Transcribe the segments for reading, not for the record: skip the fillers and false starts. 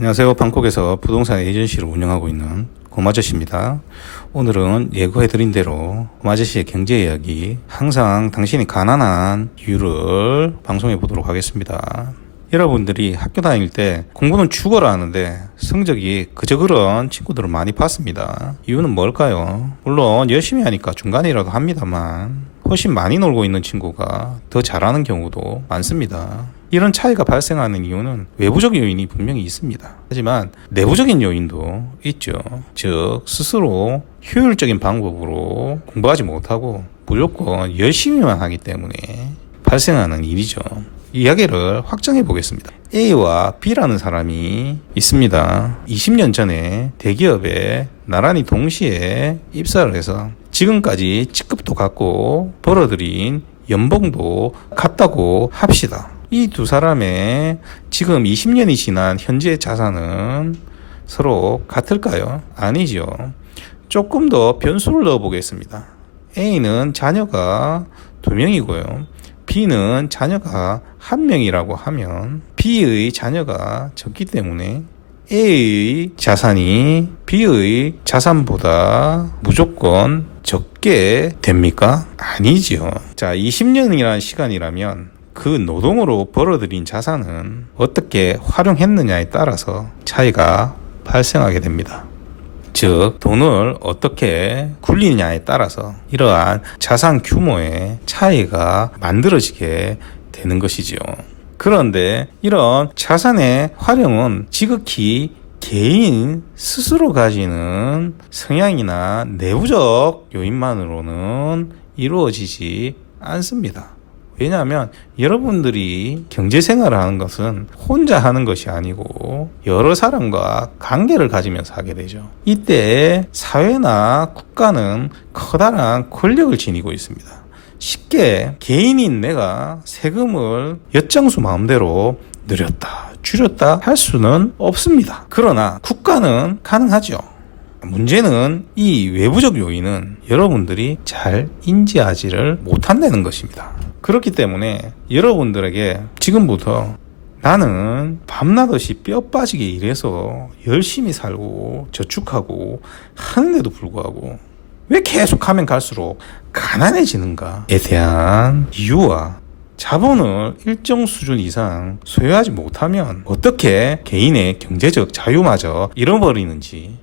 안녕하세요. 방콕에서 부동산 에이전시를 운영하고 있는 고마저씨입니다. 오늘은 예고해드린 대로 고마저씨의 경제 이야기, 항상 당신이 가난한 이유를 방송해 보도록 하겠습니다. 여러분들이 학교 다닐 때 공부는 죽어라 하는데 성적이 그저 그런 친구들을 많이 봤습니다. 이유는 뭘까요? 물론 열심히 하니까 중간이라도 합니다만 훨씬 많이 놀고 있는 친구가 더 잘하는 경우도 많습니다. 이런 차이가 발생하는 이유는 외부적 요인이 분명히 있습니다. 하지만 내부적인 요인도 있죠. 즉 스스로 효율적인 방법으로 공부하지 못하고 무조건 열심히만 하기 때문에 발생하는 일이죠. 이야기를 확장해 보겠습니다. A와 B라는 사람이 있습니다. 20년 전에 대기업에 나란히 동시에 입사를 해서 지금까지 직급도 같고 벌어들인 연봉도 같다고 합시다. 이 두 사람의 지금 20년이 지난 현재 자산은 서로 같을까요? 아니죠. 조금 더 변수를 넣어 보겠습니다. A는 자녀가 2명이고요. B는 자녀가 1명이라고 하면 B의 자녀가 적기 때문에 A의 자산이 B의 자산보다 무조건 적게 됩니까? 아니죠. 자, 20년이라는 시간이라면 그 노동으로 벌어들인 자산은 어떻게 활용했느냐에 따라서 차이가 발생하게 됩니다. 즉 돈을 어떻게 굴리느냐에 따라서 이러한 자산 규모의 차이가 만들어지게 되는 것이죠. 그런데 이런 자산의 활용은 지극히 개인 스스로 가지는 성향이나 내부적 요인만으로는 이루어지지 않습니다. 왜냐하면 여러분들이 경제생활을 하는 것은 혼자 하는 것이 아니고 여러 사람과 관계를 가지면서 하게 되죠. 이때 사회나 국가는 커다란 권력을 지니고 있습니다. 쉽게 개인인 내가 세금을 엿장수 마음대로 늘렸다, 줄였다 할 수는 없습니다. 그러나 국가는 가능하죠. 문제는 이 외부적 요인은 여러분들이 잘 인지하지를 못한다는 것입니다. 그렇기 때문에 여러분들에게 지금부터 나는 밤낮없이 뼈 빠지게 일해서 열심히 살고 저축하고 하는데도 불구하고 왜 계속 하면 갈수록 가난해지는가에 대한 이유와 자본을 일정 수준 이상 소유하지 못하면 어떻게 개인의 경제적 자유마저 잃어버리는지,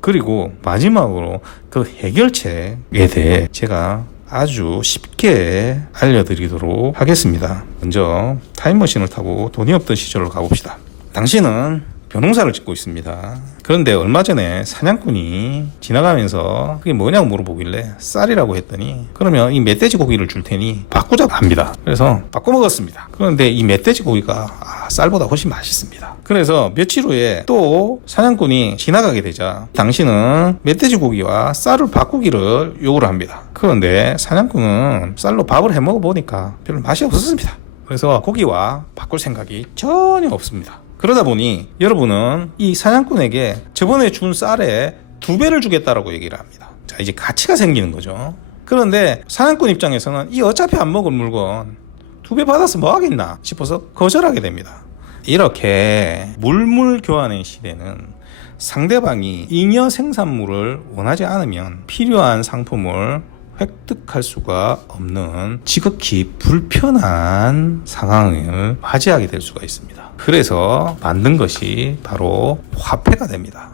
그리고 마지막으로 그 해결책에 대해 제가 아주 쉽게 알려드리도록 하겠습니다. 먼저 타임머신을 타고 돈이 없던 시절로 가봅시다. 당신은 벼농사를 짓고 있습니다. 그런데 얼마 전에 사냥꾼이 지나가면서 그게 뭐냐고 물어보길래 쌀이라고 했더니 그러면 이 멧돼지 고기를 줄 테니 바꾸자고 합니다. 그래서 바꿔 먹었습니다. 그런데 이 멧돼지 고기가 쌀보다 훨씬 맛있습니다. 그래서 며칠 후에 또 사냥꾼이 지나가게 되자 당신은 멧돼지 고기와 쌀을 바꾸기를 요구를 합니다. 그런데 사냥꾼은 쌀로 밥을 해 먹어보니까 별로 맛이 없었습니다. 그래서 고기와 바꿀 생각이 전혀 없습니다. 그러다 보니 여러분은 이 사냥꾼에게 저번에 준 쌀에 2배를 주겠다라고 얘기를 합니다. 자, 이제 가치가 생기는 거죠. 그런데 사냥꾼 입장에서는 이 어차피 안 먹을 물건 2배 받아서 뭐 하겠나 싶어서 거절하게 됩니다. 이렇게 물물 교환의 시대는 상대방이 잉여 생산물을 원하지 않으면 필요한 상품을 획득할 수가 없는 지극히 불편한 상황을 맞이하게 될 수가 있습니다. 그래서 만든 것이 바로 화폐가 됩니다.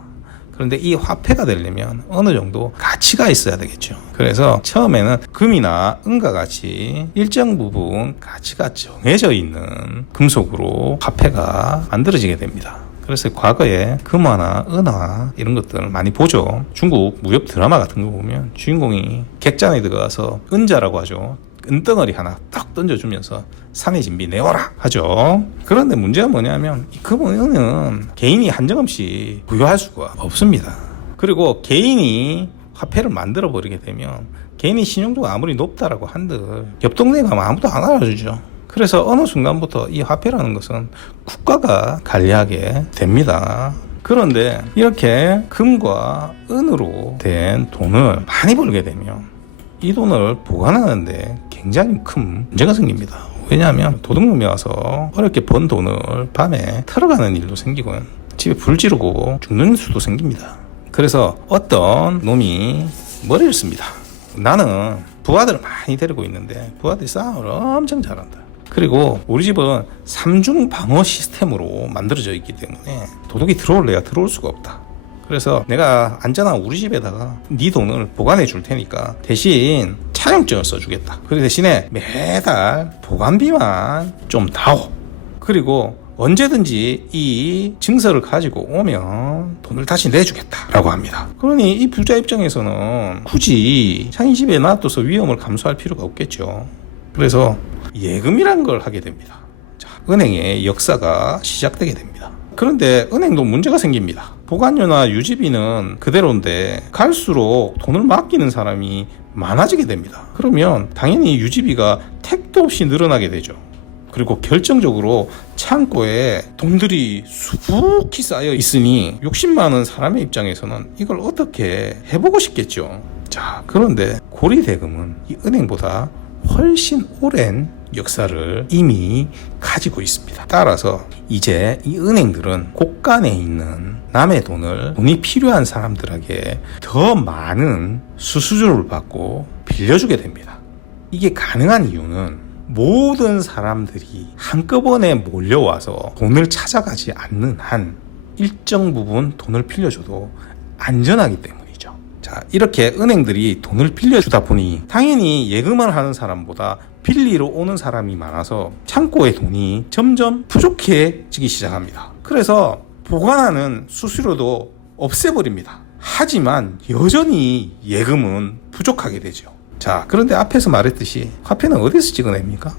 그런데 이 화폐가 되려면 어느 정도 가치가 있어야 되겠죠. 그래서 처음에는 금이나 은과 같이 일정 부분 가치가 정해져 있는 금속으로 화폐가 만들어지게 됩니다. 그래서 과거에 금화나 은화 이런 것들을 많이 보죠. 중국 무협 드라마 같은 거 보면 주인공이 객잔에 들어가서 은자라고 하죠. 은덩어리 하나 딱 던져주면서 산의 진비 내와라 하죠. 그런데 문제가 뭐냐면 이 금은은 개인이 한정없이 부여할 수가 없습니다. 그리고 개인이 화폐를 만들어 버리게 되면 개인의 신용도가 아무리 높다라고 한들 옆 동네에 가면 아무도 안 알아주죠. 그래서 어느 순간부터 이 화폐라는 것은 국가가 관리하게 됩니다. 그런데 이렇게 금과 은으로 된 돈을 많이 벌게 되면 이 돈을 보관하는데 굉장히 큰 문제가 생깁니다. 왜냐하면 도둑놈이 와서 어렵게 번 돈을 밤에 털어가는 일도 생기고요. 집에 불 지르고 죽는 수도 생깁니다. 그래서 어떤 놈이 머리를 씁니다. 나는 부하들을 많이 데리고 있는데 부하들이 싸움을 엄청 잘한다. 그리고 우리 집은 3중 방어 시스템으로 만들어져 있기 때문에 도둑이 들어올래야 들어올 수가 없다. 그래서 내가 안전한 우리 집에다가 네 돈을 보관해 줄 테니까 대신 차용증을 써주겠다. 그 대신에 매달 보관비만 좀 다오. 그리고 언제든지 이 증서를 가지고 오면 돈을 다시 내주겠다 라고 합니다. 그러니 이 부자 입장에서는 굳이 자기 집에 놔둬서 위험을 감수할 필요가 없겠죠. 그래서 예금이란 걸 하게 됩니다. 자, 은행의 역사가 시작되게 됩니다. 그런데 은행도 문제가 생깁니다. 보관료나 유지비는 그대로인데 갈수록 돈을 맡기는 사람이 많아지게 됩니다. 그러면 당연히 유지비가 택도 없이 늘어나게 되죠. 그리고 결정적으로 창고에 돈들이 수북히 쌓여 있으니 욕심 많은 사람의 입장에서는 이걸 어떻게 해보고 싶겠죠. 자, 그런데 고리대금은 이 은행보다 훨씬 오랜 역사를 이미 가지고 있습니다. 따라서 이제 이 은행들은 곳간에 있는 남의 돈이 필요한 사람들에게 더 많은 수수료를 받고 빌려주게 됩니다. 이게 가능한 이유는 모든 사람들이 한꺼번에 몰려와서 돈을 찾아가지 않는 한 일정 부분 돈을 빌려줘도 안전하기 때문이죠. 자, 이렇게 은행들이 돈을 빌려주다 보니 당연히 예금을 하는 사람보다 빌리러 오는 사람이 많아서 창고의 돈이 점점 부족해지기 시작합니다. 그래서 보관하는 수수료도 없애버립니다. 하지만 여전히 예금은 부족하게 되죠. 자, 그런데 앞에서 말했듯이 화폐는 어디서 찍어냅니까?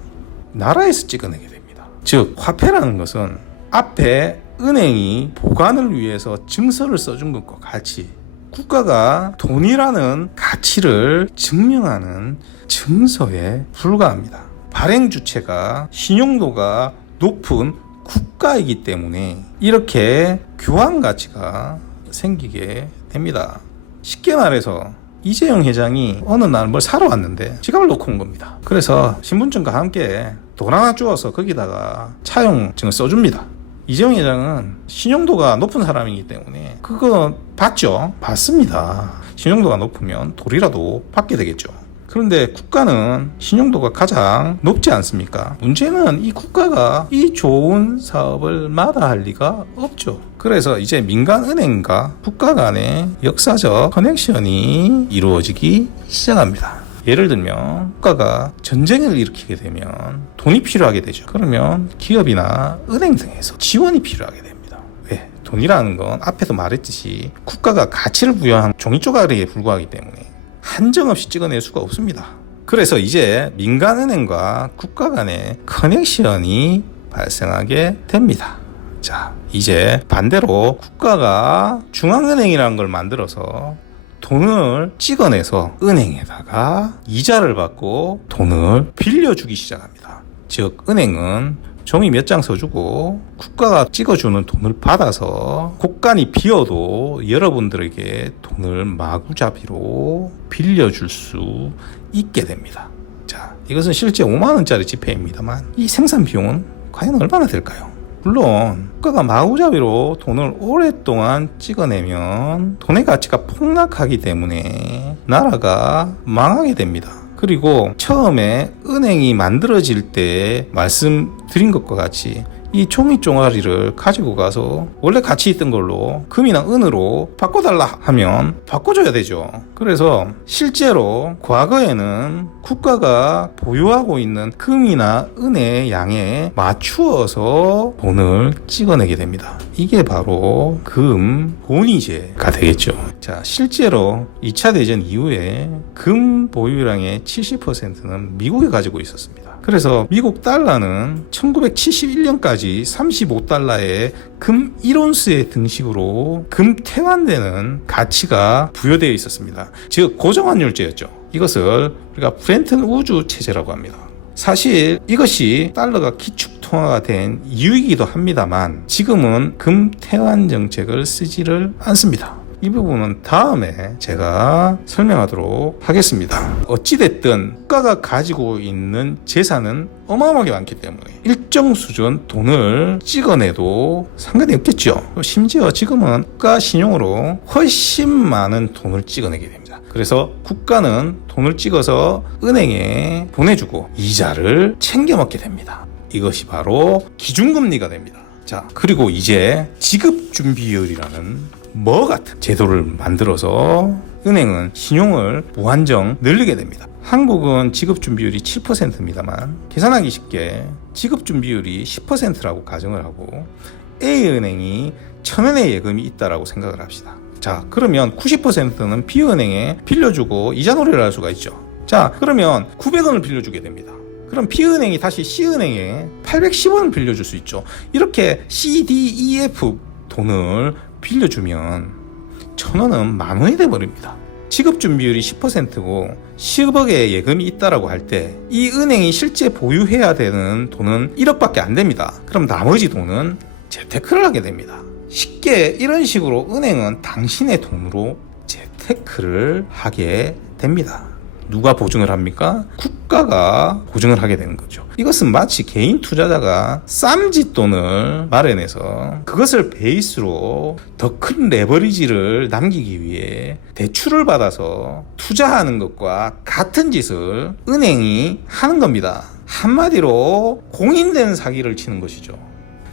나라에서 찍어내게 됩니다. 즉, 화폐라는 것은 앞에 은행이 보관을 위해서 증서를 써준 것과 같이 국가가 돈이라는 가치를 증명하는 증서에 불과합니다. 발행 주체가 신용도가 높은 국가이기 때문에 이렇게 교환 가치가 생기게 됩니다. 쉽게 말해서 이재용 회장이 어느 날 뭘 사러 왔는데 지갑을 놓고 온 겁니다. 그래서 신분증과 함께 돈 하나 주어서 거기다가 차용증을 써줍니다. 이재용 회장은 신용도가 높은 사람이기 때문에 그거 받죠? 받습니다. 신용도가 높으면 돌이라도 받게 되겠죠. 그런데 국가는 신용도가 가장 높지 않습니까? 문제는 이 국가가 이 좋은 사업을 마다할 리가 없죠. 그래서 이제 민간은행과 국가 간의 역사적 커넥션이 이루어지기 시작합니다. 예를 들면 국가가 전쟁을 일으키게 되면 돈이 필요하게 되죠. 그러면 기업이나 은행 등에서 지원이 필요하게 됩니다. 왜? 돈이라는 건 앞에도 말했듯이 국가가 가치를 부여한 종이 조각에 불과하기 때문에 한정없이 찍어낼 수가 없습니다. 그래서 이제 민간은행과 국가 간의 커넥션이 발생하게 됩니다. 자, 이제 반대로 국가가 중앙은행이라는 걸 만들어서 돈을 찍어내서 은행에다가 이자를 받고 돈을 빌려주기 시작합니다. 즉, 은행은 종이 몇 장 써주고 국가가 찍어주는 돈을 받아서 곳간이 비어도 여러분들에게 돈을 마구잡이로 빌려줄 수 있게 됩니다. 자, 이것은 실제 5만원짜리 지폐입니다만 이 생산 비용은 과연 얼마나 될까요? 물론 국가가 마구잡이로 돈을 오랫동안 찍어내면 돈의 가치가 폭락하기 때문에 나라가 망하게 됩니다. 그리고 처음에 은행이 만들어질 때 말씀드린 것과 같이 이 종이 종아리를 가지고 가서 원래 가치 있던 걸로 금이나 은으로 바꿔달라 하면 바꿔줘야 되죠. 그래서 실제로 과거에는 국가가 보유하고 있는 금이나 은의 양에 맞추어서 돈을 찍어내게 됩니다. 이게 바로 금 본위제가 되겠죠. 자, 실제로 2차 대전 이후에 금 보유량의 70%는 미국이 가지고 있었습니다. 그래서 미국 달러는 1971년까지 35달러의 금 1온스의 등식으로 금 태환되는 가치가 부여되어 있었습니다. 즉 고정환율제였죠. 이것을 우리가 브렌튼 우주 체제라고 합니다. 사실 이것이 달러가 기축통화가 된 이유이기도 합니다만 지금은 금 태환 정책을 쓰지를 않습니다. 이 부분은 다음에 제가 설명하도록 하겠습니다. 어찌됐든 국가가 가지고 있는 재산은 어마어마하게 많기 때문에 일정 수준 돈을 찍어내도 상관이 없겠죠. 심지어 지금은 국가 신용으로 훨씬 많은 돈을 찍어내게 됩니다. 그래서 국가는 돈을 찍어서 은행에 보내주고 이자를 챙겨 먹게 됩니다. 이것이 바로 기준금리가 됩니다. 자, 그리고 이제 지급준비율이라는 같은 제도를 만들어서 은행은 신용을 무한정 늘리게 됩니다. 한국은 지급준비율이 7%입니다만 계산하기 쉽게 지급준비율이 10%라고 가정을 하고 A은행이 1,000원의 예금이 있다라고 생각을 합시다. 자, 그러면 90%는 B은행에 빌려주고 이자놀이를 할 수가 있죠. 자, 그러면 900원을 빌려주게 됩니다. 그럼 B은행이 다시 C은행에 810원을 빌려줄 수 있죠. 이렇게 C, D, E, F 돈을 빌려주면 1,000원은 10,000원이 돼버립니다. 지급준비율이 10%고 10억의 예금이 있다라고 할 때 이 은행이 실제 보유해야 되는 돈은 1억밖에 안 됩니다. 그럼 나머지 돈은 재테크를 하게 됩니다. 쉽게 이런 식으로 은행은 당신의 돈으로 재테크를 하게 됩니다. 누가 보증을 합니까? 국가가 보증을 하게 되는 거죠. 이것은 마치 개인 투자자가 쌈짓돈을 마련해서 그것을 베이스로 더 큰 레버리지를 남기기 위해 대출을 받아서 투자하는 것과 같은 짓을 은행이 하는 겁니다. 한마디로 공인된 사기를 치는 것이죠.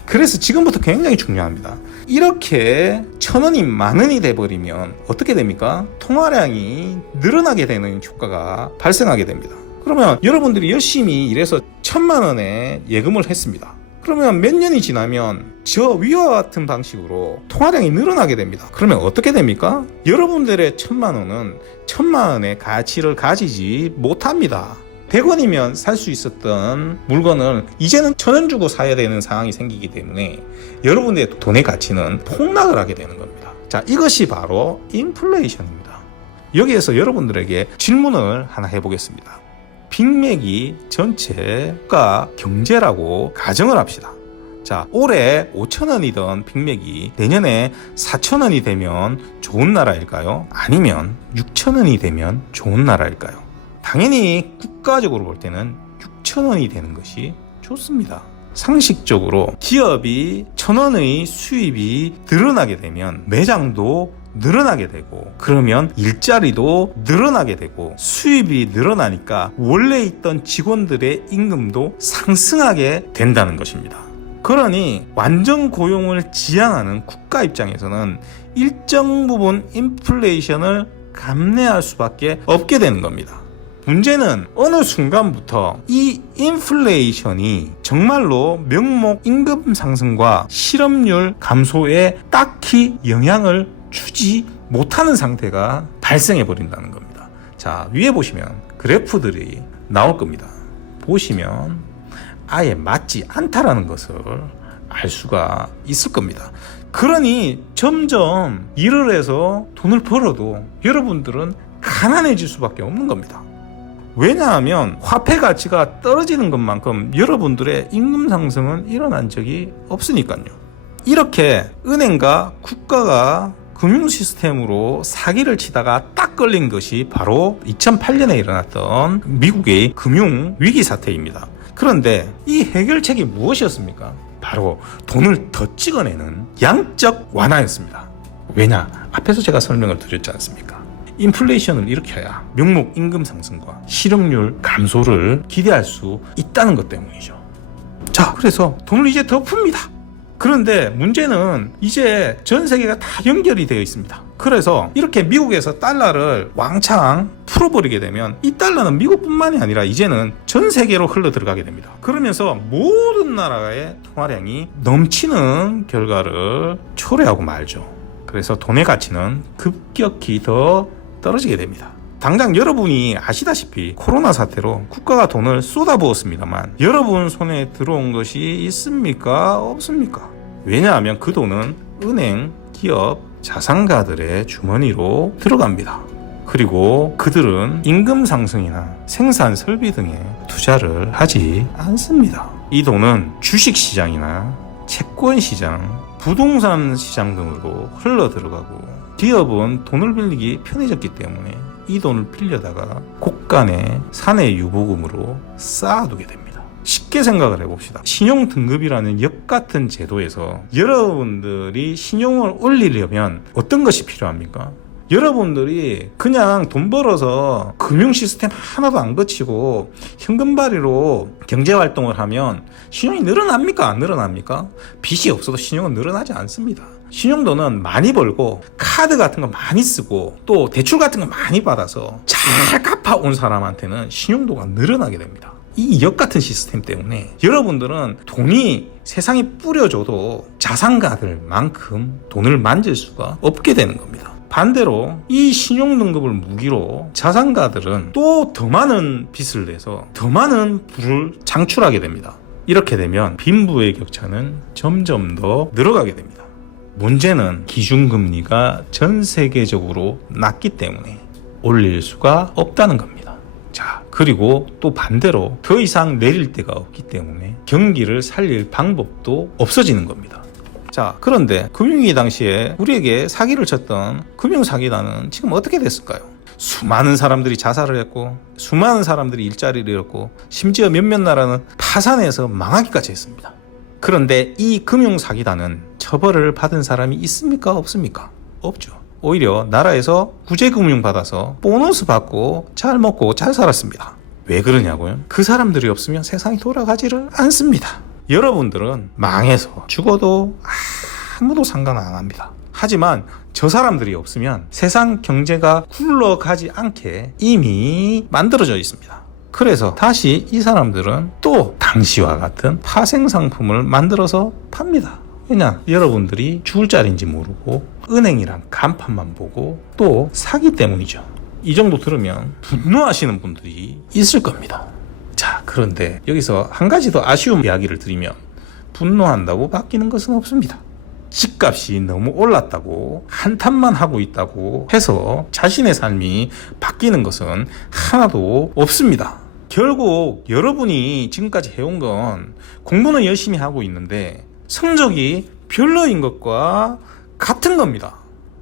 그래서 지금부터 굉장히 중요합니다. 이렇게 1,000원이 10,000원이 돼버리면 어떻게 됩니까? 통화량이 늘어나게 되는 효과가 발생하게 됩니다. 그러면 여러분들이 열심히 일해서 1,000,000원의 예금을 했습니다. 그러면 몇 년이 지나면 저 위와 같은 방식으로 통화량이 늘어나게 됩니다. 그러면 어떻게 됩니까? 여러분들의 1,000,000원은 1,000,000원의 가치를 가지지 못합니다. 100원이면 살 수 있었던 물건을 이제는 1,000원 주고 사야 되는 상황이 생기기 때문에 여러분의 돈의 가치는 폭락을 하게 되는 겁니다. 자, 이것이 바로 인플레이션입니다. 여기에서 여러분들에게 질문을 하나 해보겠습니다. 빅맥이 전체 국가 경제라고 가정을 합시다. 자, 올해 5,000원이던 빅맥이 내년에 4,000원이 되면 좋은 나라일까요? 아니면 6,000원이 되면 좋은 나라일까요? 당연히 국가적으로 볼 때는 6,000원이 되는 것이 좋습니다. 상식적으로 기업이 1,000원의 수입이 늘어나게 되면 매장도 늘어나게 되고 그러면 일자리도 늘어나게 되고 수입이 늘어나니까 원래 있던 직원들의 임금도 상승하게 된다는 것입니다. 그러니 완전 고용을 지향하는 국가 입장에서는 일정 부분 인플레이션을 감내할 수밖에 없게 되는 겁니다. 문제는 어느 순간부터 이 인플레이션이 정말로 명목 임금 상승과 실업률 감소에 딱히 영향을 주지 못하는 상태가 발생해 버린다는 겁니다. 자, 위에 보시면 그래프들이 나올 겁니다. 보시면 아예 맞지 않다라는 것을 알 수가 있을 겁니다. 그러니 점점 일을 해서 돈을 벌어도 여러분들은 가난해질 수밖에 없는 겁니다. 왜냐하면 화폐 가치가 떨어지는 것만큼 여러분들의 임금 상승은 일어난 적이 없으니까요. 이렇게 은행과 국가가 금융 시스템으로 사기를 치다가 딱 걸린 것이 바로 2008년에 일어났던 미국의 금융 위기 사태입니다. 그런데 이 해결책이 무엇이었습니까? 바로 돈을 더 찍어내는 양적 완화였습니다. 왜냐? 앞에서 제가 설명을 드렸지 않습니까? 인플레이션을 일으켜야 명목 임금 상승과 실업률 감소를 기대할 수 있다는 것 때문이죠. 자, 그래서 돈을 이제 더 풉니다. 그런데 문제는 이제 전 세계가 다 연결이 되어 있습니다. 그래서 이렇게 미국에서 달러를 왕창 풀어버리게 되면 이 달러는 미국뿐만이 아니라 이제는 전 세계로 흘러 들어가게 됩니다. 그러면서 모든 나라의 통화량이 넘치는 결과를 초래하고 말죠. 그래서 돈의 가치는 급격히 더 떨어지게 됩니다. 당장 여러분이 아시다시피 코로나 사태로 국가가 돈을 쏟아부었습니다만 여러분 손에 들어온 것이 있습니까? 없습니까? 왜냐하면 그 돈은 은행, 기업, 자산가들의 주머니로 들어갑니다. 그리고 그들은 임금 상승이나 생산 설비 등에 투자를 하지 않습니다. 이 돈은 주식시장이나 채권 시장, 부동산 시장 등으로 흘러 들어가고 기업은 돈을 빌리기 편해졌기 때문에 이 돈을 빌려다가 곳간에 사내 유보금으로 쌓아두게 됩니다. 쉽게 생각을 해봅시다. 신용등급이라는 역같은 제도에서 여러분들이 신용을 올리려면 어떤 것이 필요합니까? 여러분들이 그냥 돈 벌어서 금융 시스템 하나도 안 거치고 현금발이로 경제활동을 하면 신용이 늘어납니까? 안 늘어납니까? 빚이 없어도 신용은 늘어나지 않습니다. 신용도는 많이 벌고 카드 같은 거 많이 쓰고 또 대출 같은 거 많이 받아서 잘 갚아온 사람한테는 신용도가 늘어나게 됩니다. 이 역같은 시스템 때문에 여러분들은 돈이 세상에 뿌려줘도 자산가들만큼 돈을 만질 수가 없게 되는 겁니다. 반대로 이 신용등급을 무기로 자산가들은 또 더 많은 빚을 내서 더 많은 부를 창출하게 됩니다. 이렇게 되면 빈부의 격차는 점점 더 늘어가게 됩니다. 문제는 기준금리가 전 세계적으로 낮기 때문에 올릴 수가 없다는 겁니다. 자, 그리고 또 반대로 더 이상 내릴 데가 없기 때문에 경기를 살릴 방법도 없어지는 겁니다. 자, 그런데 금융위기 당시에 우리에게 사기를 쳤던 금융사기단은 지금 어떻게 됐을까요? 수많은 사람들이 자살을 했고 수많은 사람들이 일자리를 잃었고 심지어 몇몇 나라는 파산해서 망하기까지 했습니다. 그런데 이 금융사기단은 처벌을 받은 사람이 있습니까? 없습니까? 없죠. 오히려 나라에서 구제금융 받아서 보너스 받고 잘 먹고 잘 살았습니다. 왜 그러냐고요? 그 사람들이 없으면 세상이 돌아가지를 않습니다. 여러분들은 망해서 죽어도 아무도 상관 안 합니다. 하지만 저 사람들이 없으면 세상 경제가 굴러가지 않게 이미 만들어져 있습니다. 그래서 다시 이 사람들은 또 당시와 같은 파생 상품을 만들어서 팝니다. 그냥 여러분들이 죽을 자리인지 모르고 은행이랑 간판만 보고 또 사기 때문이죠. 이 정도 들으면 분노하시는 분들이 있을 겁니다. 자, 그런데 여기서 한 가지 더 아쉬운 이야기를 드리면 분노한다고 바뀌는 것은 없습니다. 집값이 너무 올랐다고 한탄만 하고 있다고 해서 자신의 삶이 바뀌는 것은 하나도 없습니다. 결국 여러분이 지금까지 해온 건 공부는 열심히 하고 있는데 성적이 별로인 것과 같은 겁니다.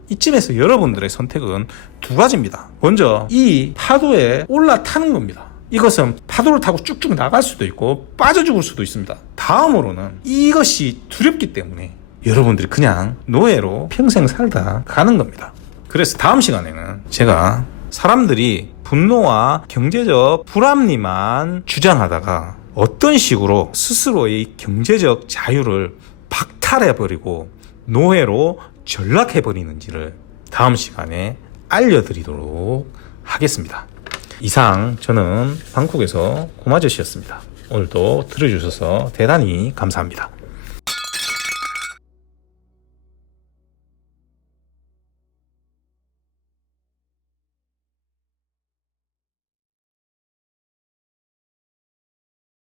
이쯤에서 여러분들의 선택은 두 가지입니다. 먼저 이 파도에 올라타는 겁니다. 이것은 파도를 타고 쭉쭉 나갈 수도 있고 빠져 죽을 수도 있습니다. 다음으로는 이것이 두렵기 때문에 여러분들이 그냥 노예로 평생 살다 가는 겁니다. 그래서 다음 시간에는 제가 사람들이 분노와 경제적 불합리만 주장하다가 어떤 식으로 스스로의 경제적 자유를 박탈해버리고 노예로 전락해버리는지를 다음 시간에 알려드리도록 하겠습니다. 이상 저는 방콕에서 고마저씨였습니다. 오늘도 들어주셔서 대단히 감사합니다.